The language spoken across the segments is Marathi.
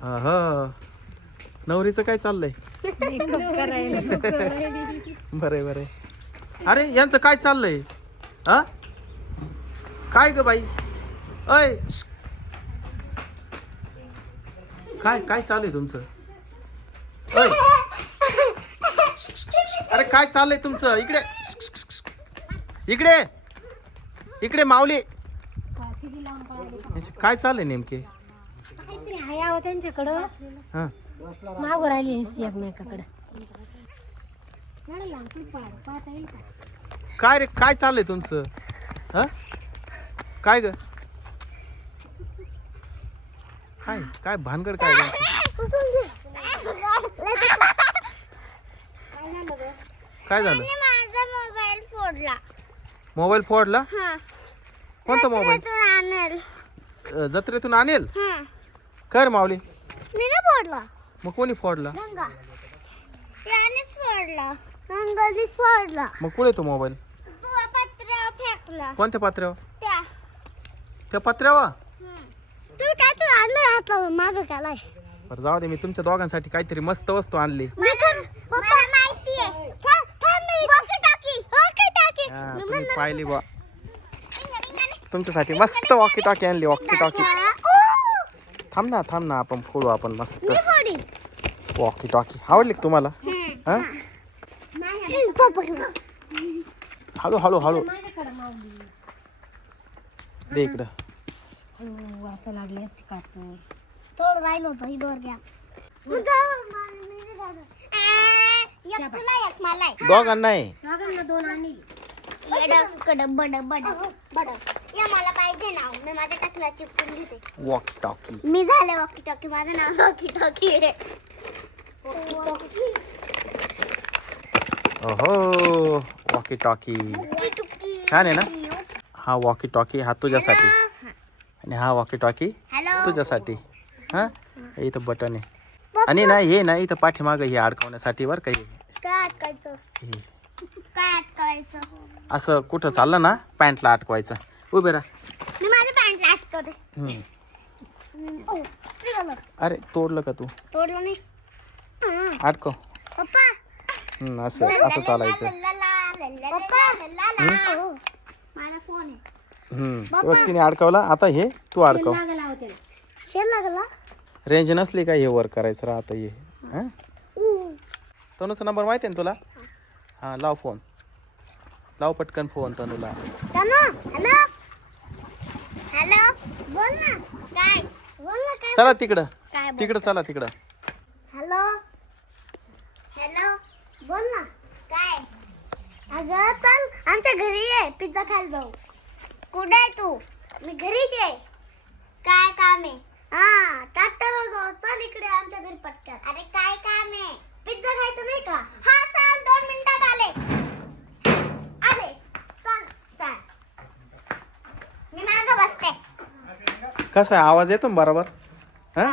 हा नवरीचं काय चाललंय? बरं बरं. अरे यांचं काय चाललंय? हा काय ग बाई? अय काय काय चालू आहे तुमचं? अय अरे काय चाललंय तुमचं? इकडे इकडे इकडे माऊली. काय चाललंय नेमके? त्यांच्याकडं हा मागं राहिली एकमेकाकडं. काय रे काय चाललंय तुमचं? हा काय ग? काय काय भानगड काय काय झालं? माझा मोबाईल फोडला. मोबाईल फोडला? कोणता मोबाईल? आणेल. जत्रेतून आणेल? कर माऊली. मी ना फोडला. मग कोणी फोडला? यानेच फोडला. नंदानीच फोडला. मग कुठे तो मोबाईल? पत्र्यावर फेकला. कोणत्या पात्र्यावर? त्या त्या पत्र्यावर? तू काय तू आणलं हातावर मागं केलाय. बरं जाऊ दे, मी तुमच्या दोघांसाठी काहीतरी मस्त वस्तू आणली. मला माहिती आहे. हा तुम्ही पाहिली बा. तुमच्यासाठी मस्त वॉकी टॉकी आणली. Walkie talkie. थांब ना आपण फोडू आपण मस्त वॉकी टॉकी. आवडली का तुम्हाला? हा हळू हळू हळू दे इकडं. वाचा लागली असती का तू? थोडं राहिलं होतं इथवर घ्या. तुला एक मला दोघांना नाही. कागदला 2 आणली. या मला पाहिजे ना. मी माझ्या टाकला चिपकून घेते. Walkie talkie. मी झाले वॉकी टॉकी. माझं नाव वॉकी टॉकी आहे. ओहो वॉकी टॉकी छान आहे ना. हा वॉकी टॉकी हा तुझ्यासाठी आणि हा वॉकी टॉकी हॅलो. तुझ्यासाठी. हा इथं बटन आहे आणि ना हे ना इथं पाठीमागं हे अडकवण्यासाठी बरं का. काय अटकायचं? हे काय अटकायचं? असं कुठं चाललं ना पॅन्टला अटकवायचं. उभे राहा. मी माझ्या पॅन्टला अटकवते. अरे तोडलं का तू? तोडलं नाही. अटकव. पप्पा असं असं चालायचं. पप्पा माझा फोन आहे. तो तिने अडकवला. आता हे तू अडकव. लागला होते. शेल लागला. रेंज नसली का हे वर करायचं राहतं हे. हा तनुचा नंबर माहिती आहे ना तुला? हा लाव फोन. लाव पटकन फोन तनुला. हॅलो हॅलो बोल ना. काय बोल ना. काय चला तिकडं काय बोल? तिकडं चला तिकडं. हॅलो हॅलो बोल ना. काय अगं चल आमच्या घरी ये. पिझ्झा खायला जाऊ. कुठे आहे तू? मी घरीच आहे. काय काम आहे? हा ट्रॅक्टरवर जाऊ. चल इकडे आमच्या घरी पटकन. अरे काय काम आहे? पिझ्झा खायचं नाही का? हा चल 2 मिनिटात आले. आले चल चल. मी मागं बसते. कसा आहे आवाज येतो ना बरोबर? हा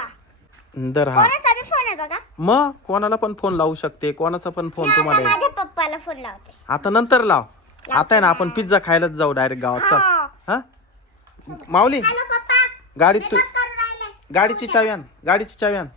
दर हा कोणाचा बी फोन येतो का? मग कोणाला पण फोन लावू शकते. कोणाचा पण फोन मी तुम्हाला आता येईल. माझ्या पप्पाला फोन लावते. आता नंतर लाव. आता आहे ना आपण पिझ्झा खायलाच जाऊ डायरेक्ट गावात. चल हा माऊली हॅलो पप्पा. गाडीत तू करून राहिले. गाडीची चावी आण. गाडीची चावी आण.